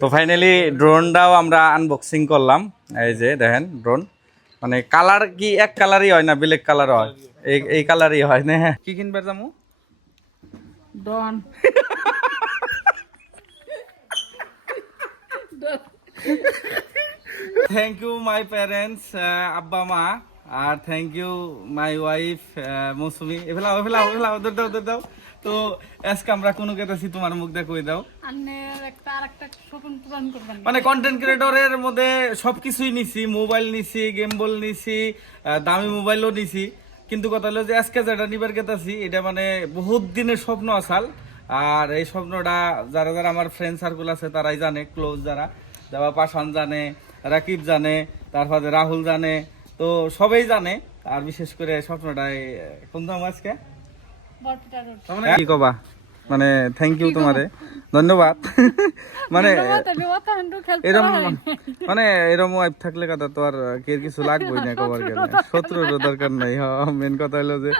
তো ফাইনালি ড্রোনটাও আমরা আনবক্সিং করলাম। এই যে দেখেন ড্রোন, মানে কালার কি এক কালারই হয় না, ব্ল্যাক কালার হয়, এই কালারই হয় না। কি কিনবে জামু? ডন থ্যাংক ইউ মাই প্যারেন্টস, আব্বা মা, আর থ্যাংক ইউ মাই ওয়াইফ মৌসুমি। এফেলাও এফেলাও এফেলাও, ওদের দাও ওদের দাও। তো আজকে আমরা কোনো কেতাছি, তোমার মুখ দিয়ে কই দাও। মানে কন্টেন্ট ক্রিয়েটরের মধ্যে সবকিছুই নিছি, মোবাইল নিছি, গেম বল নিছি, দামি মোবাইলও নিছি, কিন্তু কথা হলো যে আজকে যেটা নিবার কেতাছি এটা মানে বহুত দিনের স্বপ্ন আসাল। আর এই স্বপ্নটা যারা যারা আমার ফ্রেন্ড সার্কেল আছে তারাই জানে, ক্লোজ যারা, যারা পাশান জানে, রাকিব জানে, তারপরে রাহুল জানে, তো সবাই জানে। আর বিশেষ করে স্বপ্নটাই কোন দাম আজকে কি কবা, মানে থ্যাংক ইউ তোমারে, ধন্যবাদ। মানে এরম মানে এরম ওয়াইফ থাকলে কথা তো আর কে কিছু লাগবেই না কবার গেলে, শত্রুরও দরকার নাই। মেন কথা হলো যে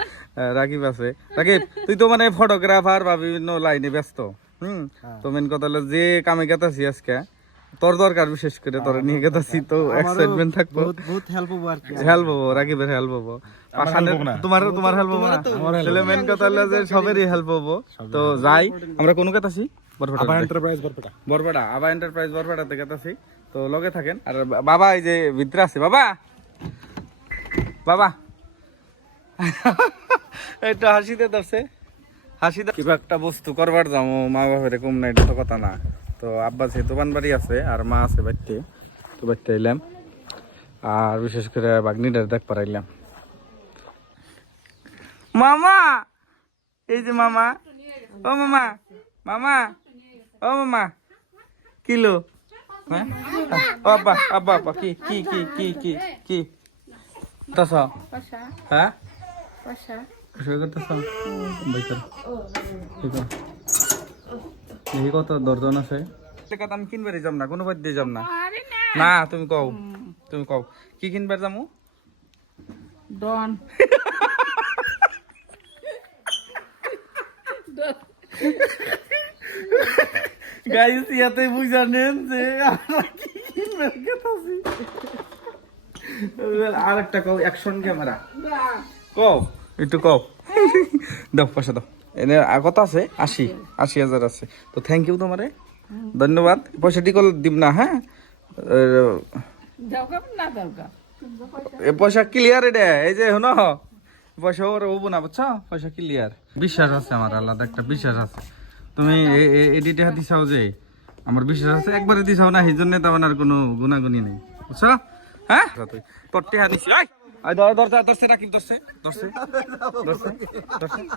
রাকিব আছে, রাকিব তুই তো মানে ফটোগ্রাফার বা বিভিন্ন লাইনে ব্যস্ত, তো মেন কথা হলো যে কামে গেতাছি আজকে তোর দরকার, বিশেষ করে তোর নিয়ে গেতাছি, তো এক্সাইটমেন্ট থাকবো, বহুত হেল্প হবো আর কি, হেল্প হবো, রাকিবের হেল্প হবো, তোমার হেল্প হবো না, তাহলে মেন কথা হলো যে সবেরই হেল্প হবো। তো যাই, আমরা কোন গেতাছি? বরপেটা আবা এন্টারপ্রাইজ বরপেটাতে গেতাছি, তো লগে থাকেন। আর বাবা এই যে ভিতরে আছে, বাবা বাবা একটু হাসিতে ধরছে, হাসিতে কিবা একটা বস্তু করবার যাবো, মা বাবার এরকম না, এটা তো কথা না। তো আব্বা যেহেতু বাড়ি আছে আর মা আছে বাড়িতে, তো বাড়িতে এলাম, আর বিশেষ করে বাগনিটার দেখ পারাইলাম। মামা এই যে মামা, ও মামা, মামা ও মামা, কিলো হ্যাঁ, আব্বা আব্বা আব্বা কি কি কি কি কি কি করতেছ? হ্যাঁ দেখি কত দর্জন আছে, আমি কিনবার যাম না, কোনো বাদ দিয়ে যাম না। না তুমি কও, তুমি কও কি কিনবার যামু? ডন গাইস ইয়াতে বুঝা নেন যে আমরা কি কিনবার গেতাছি। আর একটা কও, অ্যাকশন ক্যামেরা কও, একটু কও, দাও পয়সা দাও। এনে কত আছে? ৮০,০০০ আছে। তো থ্যাংক ইউ তোমারে, ধন্যবাদ। পয়সা ঠিক দিব না, হ্যাঁ পয়সা ক্লিয়ার, এটা এই যে শোনো, পয়সা ওর হবো না বুঝছো, পয়সা ক্লিয়ার। বিশ্বাস আছে আমার, আলাদা একটা বিশ্বাস আছে। তুমি এডিটে দিছাও যে আমার বিশ্বাস আছে, একবারে দিছাও না, সেই জন্য তেমন আর কোনো গুণাগুনি নেই বুঝছো, হ্যাঁ। তুই তোর টেহা দিছি, ধরছে রাকিব, ধরছে ধরছে ধরছে ধরছে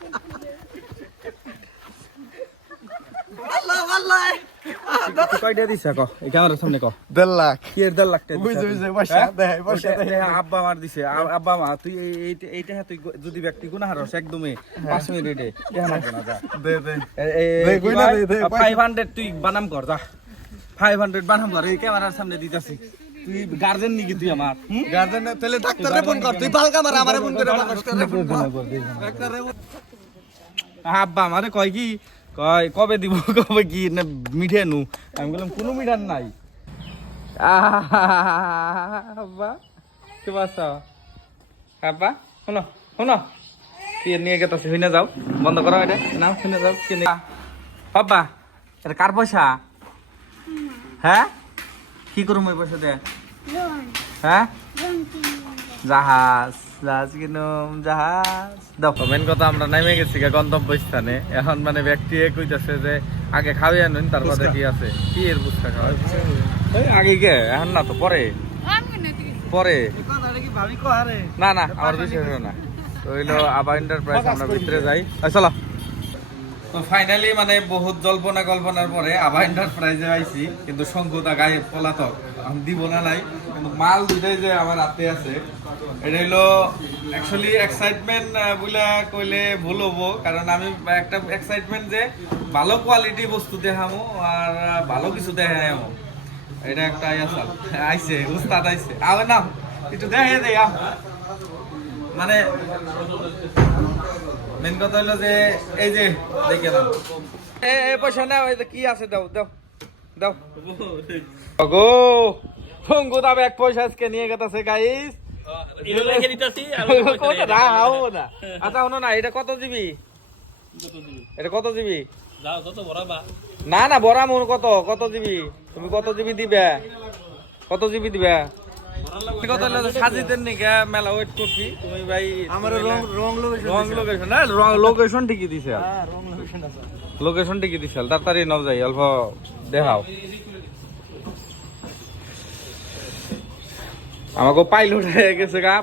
কয়টা দিছে ক এই ক্যামেরার সামনে ক? 1.5 লাখ। কি এর 1.5 লাখ টাকা বুঝে পয়সা দেয়, পয়সা দেয়। আব্বা আমার দিছে, আব্বা মা তুই এইটা তুই যদি ব্যক্তি গুনাহ হারস একদমই 5 মিনিটে কেন লাগবে না, যা দে দে। এই 500 তুই বানাম কর, যা 500 বানাম কর, এই ক্যামেরার সামনে দিতাছি। তুই গার্জেন নাকি তুই আমার? গার্জেন তাহলে ডাক্তারে ফোন কর, তুই পালকা মার, আমারে ফোন করে ডাক্তারে ফোন কর। আব্বা আমারে কয় কি, কয় কবে দিব, কবে কি না মিঠে নু। আমি বললাম কোনো মিঠার নাই। আব্বা কি বাসা, আব্বা শোনো শোনো, কি নিয়ে গেতাছি, হইনা যাও, বন্ধ করো এটা, না হইনা যাও। কি আব্বা এটা কার পয়সা? হ্যাঁ কি করুম ওই পয়সা দিয়ে? হ্যাঁ জাহাজ, জাহাজ কিনুম, জাহাজ দাও। মেন কথা আমরা নেমে গেছি গন্তব্যস্থানে, এখন মানে ব্যক্তি কইতাছে যে আগে খাওয়াই আনুন, তারপরে কি আছে, কি এর ফুচকা খাওয়া আগে গে, এখন না তো পরে পরে, না না আমার বিষয় না। তো হইলো আবা এন্টারপ্রাইজ, আমরা ভিতরে যাই, চলো। তো ফাইনালি মানে বহুত কল্পনার পরে আবা এন্টারপ্রাইজে আইছি, কিন্তু শঙ্কুদা গায়ে পলাতক, আমি দিব না নাই, কিন্তু মাল দুটাই যে আমার হাতে আছে, এটা হইলো অ্যাকচুয়ালি এক্সাইটমেন্ট বলে কইলে ভুল হবো, কারণ আমি একটা এক্সাইটমেন্ট যে ভালো কোয়ালিটি বস্তু দেখামো আর ভালো কিছু দেখামো, এটা একটা আইছে, উস্তাদ আইছে, আবে না একটু দেখে দেই। মানে মেন কথা হলো যে এই যে দেখে নাও, পয়সা নাও, এই যে কি আছে দাও দাও দাও ওগো ফঙ্গু দাও এক পয়সা আজকে নিয়ে গেছে গাইস আচ্ছা শোনো না এটা কত জিবি এটা কত জিবি না না বড়া মন কত জিবি তুমি কত জিবি দিবে কত জিবি দিবে কত সাজিতেন নিকা মেলা ওয়েট করছি তুমি ভাই আমার রং লোকেশন না লোকেশন ঠিকই দিছে লোকেশন ঠিকই দিছে তাড়াতাড়ি নাও যাই অল্প দেখাও আমাকে পাইলট হয়ে গেছে গা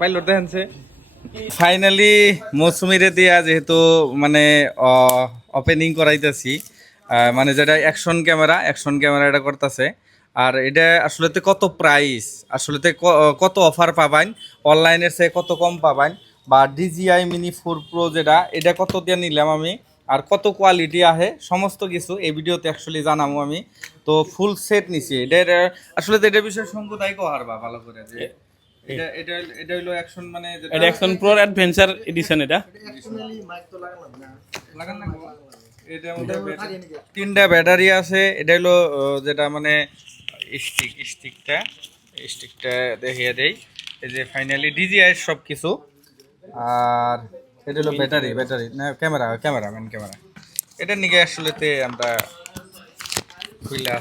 পাইলট দেখেনছে ফাইনালি মৌসুমীরে দিয়া যেহেতু মানে ওপেনিং করাইতেছি মানে যেটা অ্যাকশন ক্যামেরা এটা করতেছে আর এটা আসলে কত প্রাইস আসলে কত অফার পাবেন অনলাইনের চেয়ে কত কম পাবেন বা DJI Mini 4 Pro যেটা এটা কত দিয়ে নিলাম আমি আর কত কোয়ালিটি আহে সমস্ত কিছু এই ভিডিওতে অ্যাকচুয়ালি জানাবো আমি তো ফুল সেট নিছি এটা আসলে এটা বিষয়ে সঙ্গতাই কহারবা ভালো করে যে এটা হলো অ্যাকশন মানে যেটা এটা অ্যাকশন প্রো অ্যাডভেঞ্চার এডিশন এটা লাগান না এটার মধ্যে তিনটা ব্যাটারি আছে এটা হলো যেটা মানে স্টিকটা দেখিয়ে দেই এই যে ফাইনালি DJI সব কিছু আর এটা হলো ব্যাটারি না ক্যামেরা এটা নিয়ে আসলে আমরা খুইলা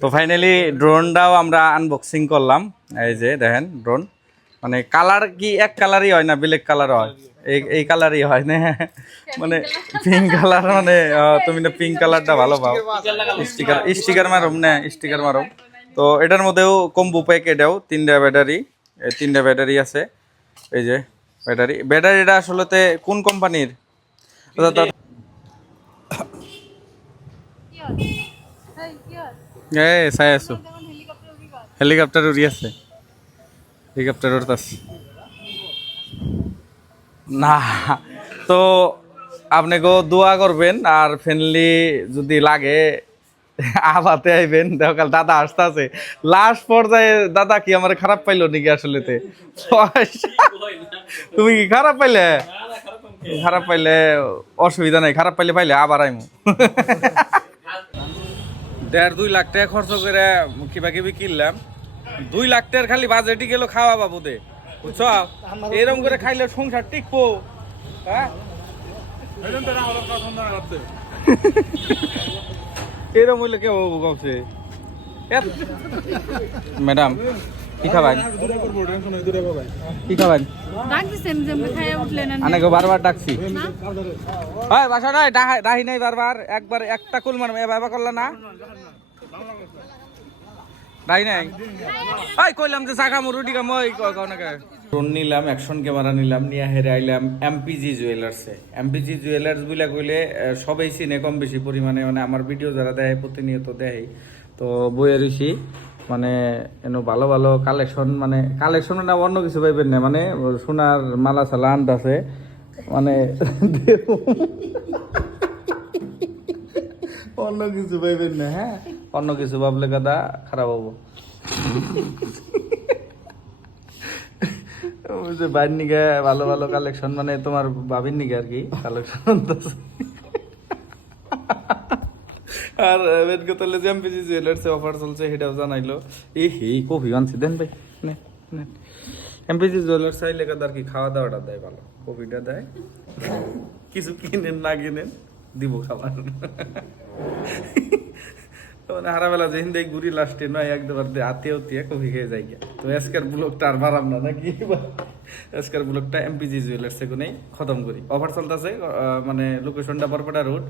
তো ফাইনালি ড্রোনটাও আমরা আনবক্সিং করলাম এই যে দেখেন ড্রোন মানে কালার কি এক কালারই হয় না ব্ল্যাক কালার হয় এই কালারই হয় না মানে পিঙ্ক কালার মানে তুমি না পিঙ্ক কালারটা ভালো পাও স্টিকার মারো তো এটার মধ্যেও কম্বো প্যাক এটাও তিনটা ব্যাটারি আছে এই যে ব্যাটারিটা আসলে কোন কোম্পানির চাই আছো হেলিকপ্টার উড়ি আছে হেলিকপ্টার উড়তাছে না তো আপনাকেও দোয়া করবেন আর ফ্যামিলি যদি লাগে আবাতে আইবেন দেখাল দাদা আসতেছে লাস্ট পর্যায়ে দাদা কি আমার খারাপ পাইলো নাকি আসলে তুমি কি খারাপ পাইলে অসুবিধা নাই খারাপ পাইলে আবার আইমু 1.5-2 লাখ টাকা খরচ করে কিবা কিনলাম 2 লাখ টাকার খালি বাজেটই গেল খাওয়া বাবুদে বুঝছ এরকম করে খাইলে সংসার টিকবো হ্যাঁ এরকম হইলে কেউ গাছে ম্যাডাম কি খাবেন আনাকে বারবার ডাকছি বাসা নাই ডাহি নাই বারবার একবার একটা কুল মারম বাবা করলা না ডাহি নাই কইলাম যে চাকা মুরুটি কাম ড্রোন নিলাম অ্যাকশন ক্যামেরা নিলাম নিয়ে হেরে আইলাম MPG জুয়েলার্স বুলা কইলে সবাই চিনে কম বেশি পরিমাণে মানে আমার ভিডিও যারা দেয় প্রতিনিয়ত দেয় তো বইয়ের রইছি মানে ভালো কালেকশন মানে অন্য কিছু পাইবেন না মানে সোনার মালা সালা আনতে আছে মানে অন্য কিছু পাইবেন না হ্যাঁ অন্য কিছু ভাবলে কথা খারাপ হবো বাইর নিগে ভালো কালেকশন মানে তোমার ভাবির নিগে আর কি কালেকশন আর বেদগতলে যে MPG জুয়েলার্স অফার চলছে সেটাও জানাইলো এই কফি আনছি দেন ভাই MPG জুয়েলার্স চাইলে আর কি খাওয়া দাওয়াটা দেয় ভালো কফিটা দেয় কিছু কিনেন না কিনেন দিব খাবার মানে হারাবেলা যেদিন দেখ ঘুরি লাস্টে নয় একবার আত্মীয় কফি খেয়ে যাই তো আজকের ব্লগটা আর বাড়াম না নাকি আজকের ব্লগটা MPG জুয়েলার্স এখানেই খতম করি অফার চলতেছে মানে লোকেশনটা বরপেটা রোড